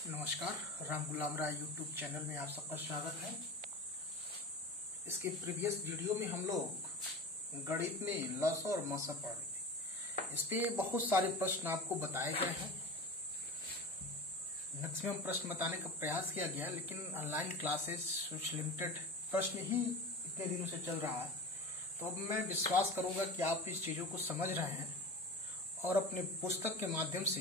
नमस्कार, राम गुलाम राय YouTube channel में आप सबका स्वागत है। इसके प्रीवियस वीडियो में हम लोग गणित में लसा और मसा पढ़ रहे थे। इस पे बहुत सारे प्रश्न आपको बताए गए हैं। मैक्सिमम प्रश्न बताने का प्रयास किया गया, लेकिन ऑनलाइन क्लासेस कुछ लिमिटेड प्रश्न ही इतने दिनों से चल रहा है। तो अब मैं विश्वास करूंगा कि आप इस चीज़ों को समझ रहे हैं और अपने पुस्तक के माध्यम से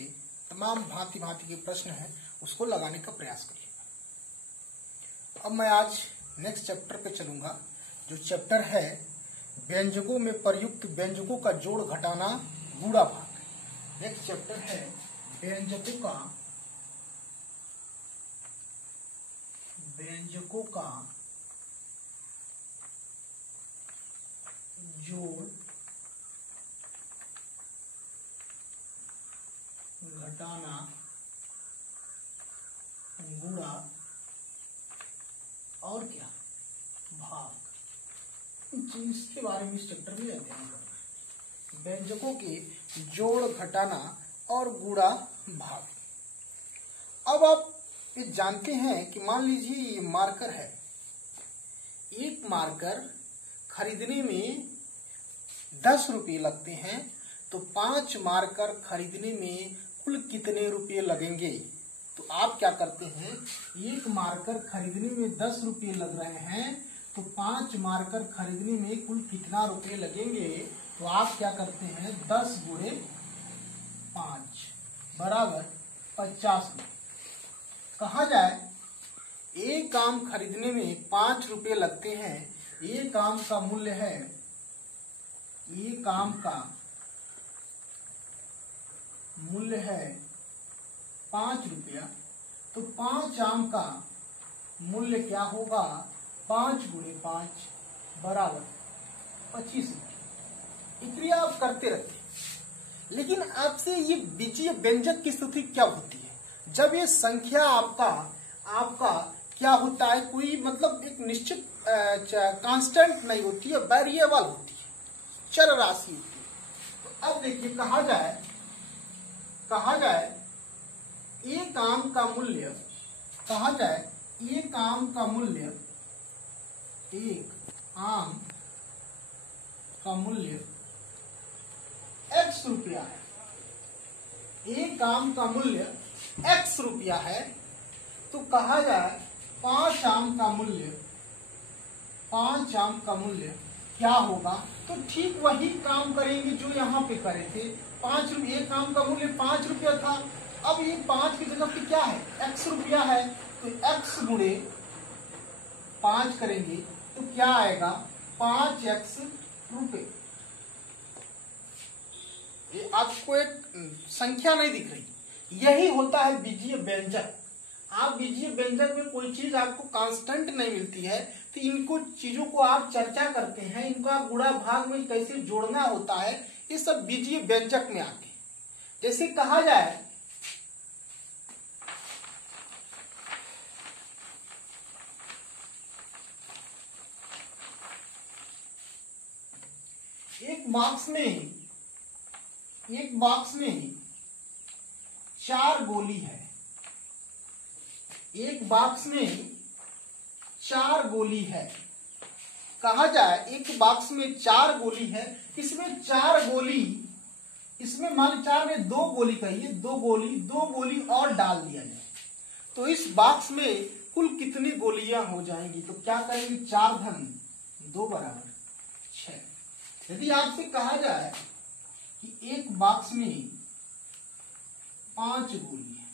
तमाम भांति भांति के प्रश्न हैं उसको लगाने का प्रयास करिएगा। अब मैं आज नेक्स्ट चैप्टर पे चलूंगा, जो चैप्टर है व्यंजकों में प्रयुक्त व्यंजकों का जोड़ घटाना गुणा भाग। नेक्स्ट चैप्टर है व्यंजकों का जोड़ घटाना गुणा और क्या भाग। इसके बारे में इस चैप्टर में अध्ययन करना है। व्यंजकों के जोड़ घटाना और गुणा भाग। अब आप ये जानते हैं कि मान लीजिए ये मार्कर है। एक मार्कर खरीदने में 10 रुपये लगते हैं, तो 5 मार्कर खरीदने में कुल कितने रुपये लगेंगे? तो आप क्या करते हैं, एक मार्कर खरीदने में 10 रुपये लग रहे हैं, तो 5 मार्कर खरीदने में कुल कितना रुपये लगेंगे? तो आप क्या करते हैं, 10 गुणे 5 बराबर 50 रुपये। कहा जाए एक आम खरीदने में 5 रुपये लगते हैं। एक आम का मूल्य है, एक आम का मूल्य है 5 रुपया, तो 5 आम का मूल्य क्या होगा? 5 गुणे 5 बराबर 25 रुपये। इतनी आप करते रहते हैं। लेकिन आपसे ये बीजीय व्यंजक की स्थिति क्या होती है? जब ये संख्या आपका क्या होता है, कोई मतलब एक निश्चित कांस्टेंट नहीं होती है, वेरिएबल होती है, चर राशि होती है। तो अब देखिए, कहा जाए एक आम का मूल्य, एक आम का मूल्य x रुपया है। एक आम का मूल्य x रुपया है, तो कहा जाए 5 आम का मूल्य क्या होगा? तो ठीक वही काम करेंगे जो यहाँ पे करे थे। 5 रुपये, एक आम का मूल्य 5 रुपया था। अब ये 5 की जगह पे क्या है, x रुपया है, तो x गुणे 5 करेंगे तो क्या आएगा? 5x रुपये। ये आपको एक संख्या नहीं दिख रही, यही होता है बीजीय व्यंजक। आप बीजीय व्यंजक में कोई चीज आपको कांस्टेंट नहीं मिलती है, तो इनको चीजों को आप चर्चा करते हैं, इनको आप गुणा भाग में कैसे जोड़ना होता है, ये सब बीजीय व्यंजक में आते हैं। जैसे कहा जाए एक बॉक्स में 4 गोली है। एक बॉक्स में 4 गोली है। कहा जाए एक बॉक्स में 4 गोली है, इसमें 4 गोली, इसमें मान 4 में 2 गोली कहिए, 2 गोली और डाल दिया जाए, तो इस बॉक्स में कुल कितनी गोलियां हो जाएंगी? तो क्या करेंगे, 4 धन 2 बराबर 6। यदि आपसे कहा जाए कि एक बॉक्स में 5 गोली है,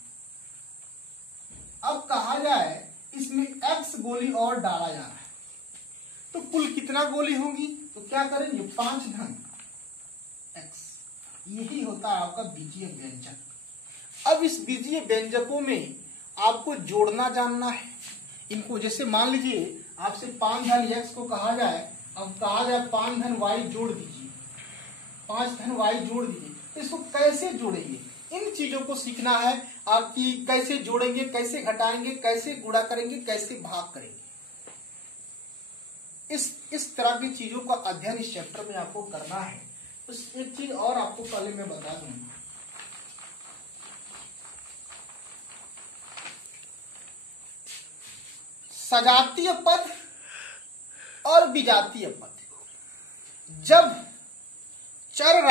अब कहा जाए इसमें x गोली और डाला जा रहा है, तो कुल कितना गोली होगी? तो क्या करेंगे, 5 धन x। यही होता है आपका बीजीय व्यंजक। अब इस बीजीय व्यंजकों में आपको जोड़ना जानना है इनको। जैसे मान लीजिए आपसे 5 धन x को कहा जाए, अब कहा जाए 5 धन y जोड़ दीजिए, 5 धन y जोड़ दीजिए, तो इसको कैसे जोड़ेंगे? इन चीजों को सीखना है आपकी, कैसे जोड़ेंगे, कैसे घटाएंगे, कैसे गुणा करेंगे, कैसे भाग करेंगे। इस तरह की चीजों का अध्ययन इस चैप्टर में आपको करना है। उस एक चीज और आपको पहले मैं बता दूंगा, सजातीय पद और विजातीय पद। जब चर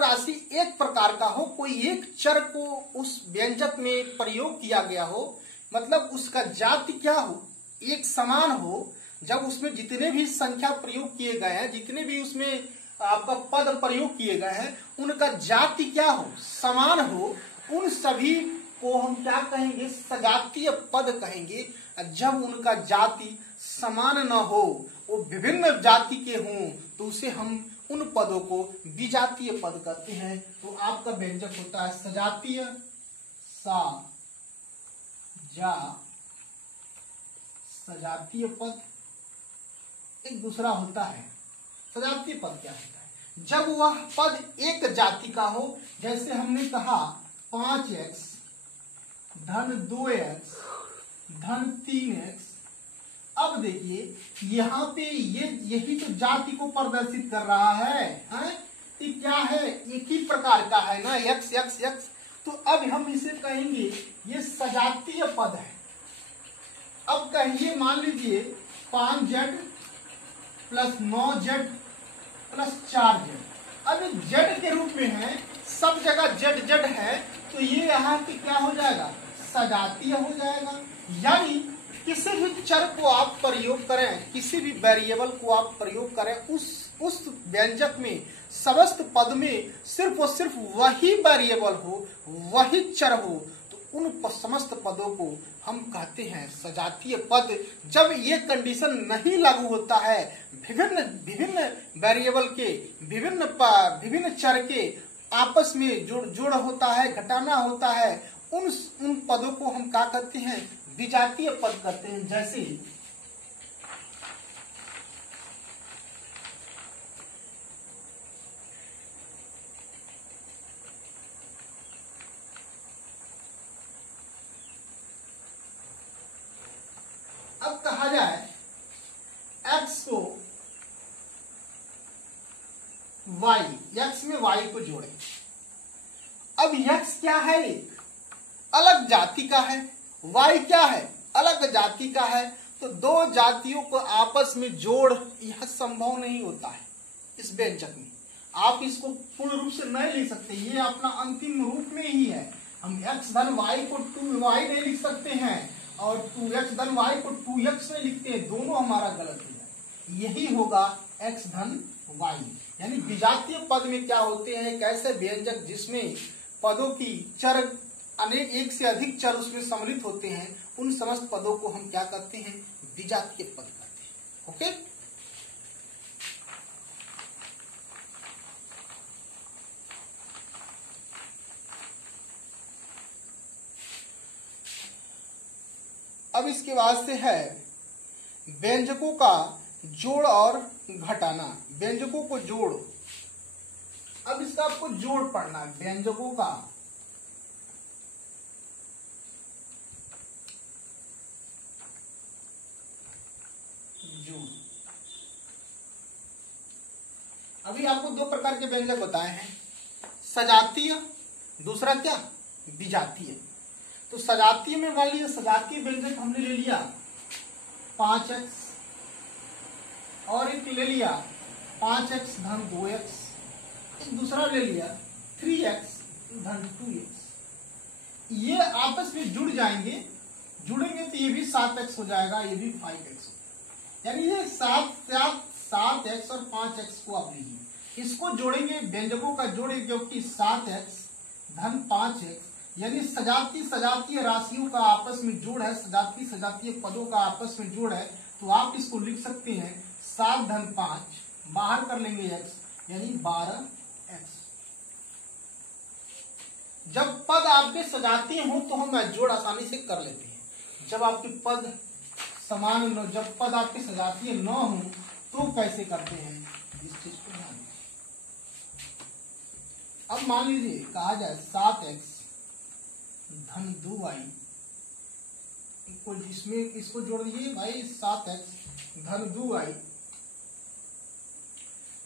राशि एक प्रकार का हो, कोई एक चर को उस व्यंजक में प्रयोग किया गया हो, मतलब उसका जाति क्या हो, एक समान हो। जब उसमें जितने भी संख्या प्रयोग किए गए हैं, जितने भी उसमें आपका पद प्रयोग किए गए हैं, उनका जाति क्या हो, समान हो, उन सभी को हम क्या कहेंगे, सजातीय पद कहेंगे। जब उनका जाति समान न हो, वो विभिन्न जाति के हों, तो उसे हम उन पदों को विजातीय पद कहते हैं। तो आपका व्यंजक होता है सजातीय, सजातीय पद। एक दूसरा होता है सजातीय पद। क्या होता है, जब वह पद एक जाति का हो, जैसे हमने कहा 5x धन 2x धन 3x। अब देखिए यहाँ पे यही तो जाति को प्रदर्शित कर रहा है, ये क्या है, एक ही प्रकार का है ना, x x x। तो अब हम इसे कहेंगे ये सजातीय पद है। अब कहिए, मान लीजिए 5z plus 9z plus 4z। अब ये z के रूप में है, सब जगह z z है, तो ये यहाँ पे क्या हो जाएगा, सजातीय हो जाएगा। यानी किसी भी चर को आप प्रयोग करें, किसी भी वेरिएबल को आप प्रयोग करें, उस व्यंजक में, समस्त पद में सिर्फ और सिर्फ वही वेरिएबल हो, वही चर हो, तो उन समस्त पदों को हम कहते हैं सजातीय पद। जब ये कंडीशन नहीं लागू होता है, विभिन्न वेरिएबल के, विभिन्न चर के आपस में जोड़ होता है, घटाना होता है, उन पदों को हम क्या कहते हैं, विजातीय पद कहते हैं। जैसे अब कहा जाए x को y, x में y को जोड़े। अब x क्या है, एक अलग जाति का है, y क्या है, अलग जाति का है। तो दो जातियों को आपस में जोड़ यह संभव नहीं होता है इस व्यंजक में। आप इसको पूर्ण रूप से नहीं लिख सकते, ये अपना अंतिम रूप में ही है। हम x धन y को 2y नहीं लिख सकते हैं, और 2x धन y को 2x नहीं लिखते हैं, दोनों हमारा गलत हो जाए। यही होगा x धन y। यानी विजातीय पद में क्या होते हैं, एक ऐसे व्यंजक जिसमें पदों की चर अनेक, एक से अधिक चर उसमें सम्मिलित होते हैं, उन समस्त पदों को हम क्या कहते हैं, विजातीय पद कहते हैं। ओके, अब इसके बाद से है व्यंजकों का जोड़ और घटाना। व्यंजकों को जोड़, अब इसका आपको जोड़ पढ़ना है, व्यंजकों का जोड़। अभी आपको दो प्रकार के व्यंजक बताए हैं, सजातीय, दूसरा क्या, विजातीय। तो सजातीय में मान लीजिए, सजातीय व्यंजक हमने ले लिया 5x, और एक ले लिया 5x धन 2x, एक दूसरा ले लिया 3x धन 2x। ये आपस में जुड़ जाएंगे, जुड़ेंगे तो ये भी 7x हो जाएगा, ये भी 5x। यानी ये 7x और 5x को आप लीजिए, इसको जोड़ेंगे, व्यंजकों का जोड़ेंगे, क्योंकि 7x धन 5x, यानी सजातीय राशियों का आपस में जोड़ है, सजातीय पदों का आपस में जोड़ है। तो आप इसको लिख सकते हैं 7 धन 5, बाहर कर लेंगे x, यानी 12x। जब पद आपके सजातीय हो तो हम जोड़ आसानी से कर लेते हैं। जब आपके पद समान न, जब पद आपके सजातीय न हो तो कैसे करते हैं, इस चीज को ध्यान दीजिए। अब मान लीजिए कहा जाए 7x धन 2y, इसमें इसको जोड़ दीजिए भाई, 7x धन 2y,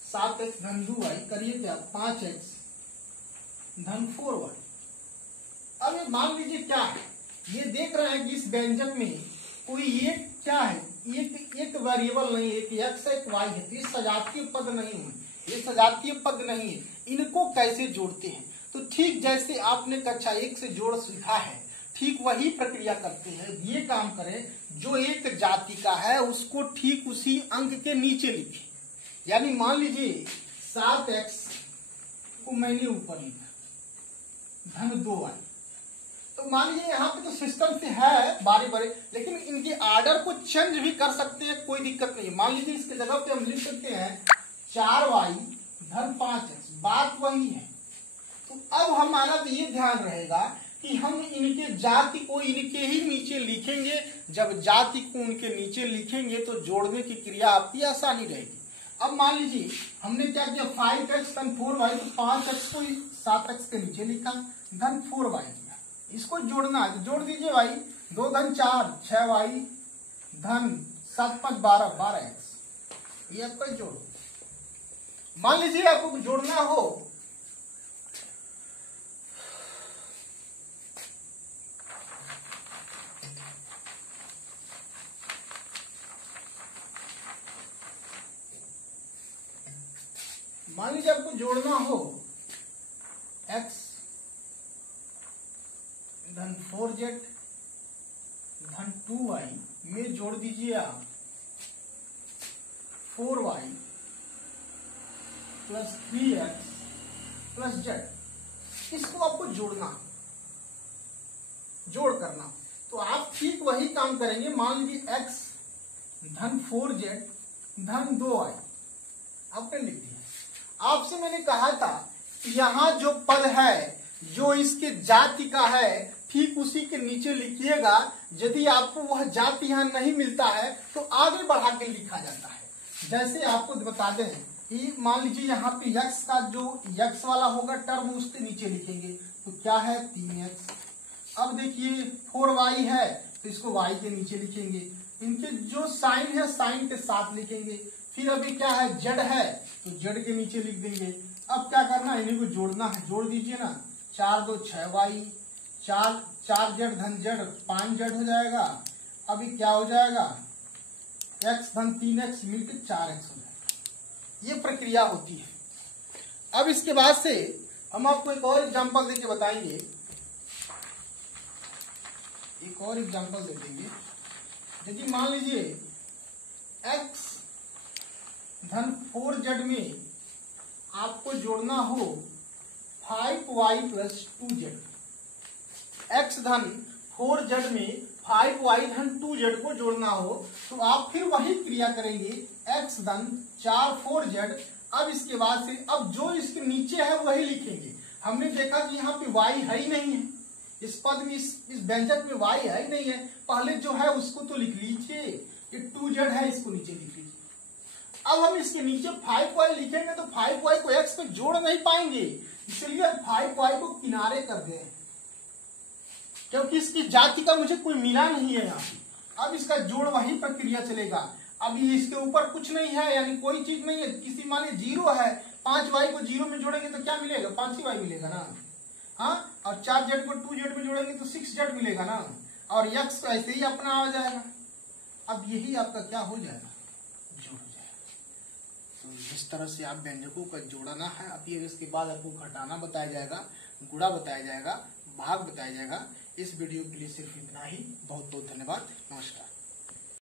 7x धन 2y करिए क्या, 5x धन 4y। अब ये मान लीजिए क्या है, ये देख रहे हैं कि इस व्यंजक में कोई एक क्या है, एक वेरिएबल नहीं है, एक एक्स है एक वाई है, तो ये सजातीय पद नहीं है, ये सजातीय पद नहीं है। इनको कैसे जोड़ते हैं, तो ठीक जैसे आपने कक्षा 1 से जोड़ सीखा है, ठीक वही प्रक्रिया करते हैं। ये काम करें, जो एक जाति का है उसको ठीक उसी अंक के नीचे लिखें। यानी मान लीजिए 7x को मैंने ऊपर लिखा धन 2y, तो मान लीजिए यहाँ पे तो सिस्टम से है बारी बारी, लेकिन इनके आर्डर को चेंज भी कर सकते हैं, कोई दिक्कत नहीं। मान लीजिए इसके जगह पे हम लिख सकते हैं 4y धन 5x, बात वही है। तो अब हमारा तो ये ध्यान रहेगा कि हम इनके जाति को इनके ही नीचे लिखेंगे। जब जाति को उनके नीचे लिखेंगे तो जोड़ने की क्रिया आपकी आसानी रहेगी। अब मान लीजिए हमने क्या किया, 5x धन 4y, तो 5x को 7x के नीचे लिखा धन 4y किया। इसको जोड़ना है तो जोड़ दीजिए भाई, 2 धन 4 6y धन 7 5 12 12x, ये आपका जोड़। मान लीजिए आपको जोड़ना हो मान लीजिए आपको जोड़ना हो x धन 4z धन 2y में जोड़ दीजिए आप 4y plus 3x plus z। इसको आपको जोड़ना, जोड़ करना, तो आप ठीक वही काम करेंगे। मान लीजिए x धन 4z धन 2y आपने लिख दिया। आपसे मैंने कहा था यहाँ जो पद है जो इसके जाति का है ठीक उसी के नीचे लिखिएगा। यदि आपको वह जाति यहाँ नहीं मिलता है तो आगे बढ़ा के लिखा जाता है। जैसे आपको बता दें कि मान लीजिए यहाँ पे x का जो x वाला होगा टर्म उसके नीचे लिखेंगे, तो क्या है 3x। अब देखिए 4y है तो इसको y के नीचे लिखेंगे, इनके जो साइन है साइन के साथ लिखेंगे। फिर अभी क्या है z है तो z के नीचे लिख देंगे। अब क्या करना है, इन्हीं को जोड़ना है, जोड़ दीजिए ना, 4 2 6y 4z धन z 5z हो जाएगा। अभी क्या हो जाएगा, x धन 3x मिलकर 4x हो जाएगा। ये प्रक्रिया होती है। अब इसके बाद से हम आपको एक और एग्जांपल देके बताएंगे, एक और एग्जांपल दे देंगे। यदि मान लीजिए x धन 4z में आपको जोड़ना हो 5y प्लस 2z, x धन 4z में 5y धन 2z को जोड़ना हो तो आप फिर वही क्रिया करेंगे, x धन 4 4z। अब इसके बाद से अब जो इसके नीचे है वही लिखेंगे। हमने देखा कि यहाँ पे y है ही नहीं है, इस पद में इस व्यंजक में y है ही नहीं है। पहले जो है उसको तो लिख लीजिए, ये 2z है इसको नीचे लिख लीजिए। अब हम इसके नीचे 5y लिखेंगे तो 5y को x पे जोड़ नहीं पाएंगे, इसलिए 5y को किनारे कर दें, क्योंकि इसकी जाति का मुझे कोई मिला नहीं है यहाँ पे। अब इसका जोड़ वही प्रक्रिया चलेगा। अभी इसके ऊपर कुछ नहीं है, यानी कोई चीज नहीं है, किसी माने 0 है, 5y को 0 में जोड़ेंगे तो क्या मिलेगा, 5y मिलेगा ना। हाँ, और 4z को 2z में जोड़ेंगे तो 6z मिलेगा ना, और x ऐसे ही अपना आ जाएगा। अब यही आपका क्या हो जाएगा, जोड़ हो जाएगा। तो इस तरह से आप व्यंजकों का जोड़ना है। अब ये इसके बाद आपको घटाना बताया जाएगा, गुणा बताया जाएगा, भाग बताया जाएगा। इस वीडियो के लिए सिर्फ इतना ही। बहुत बहुत धन्यवाद। नमस्कार।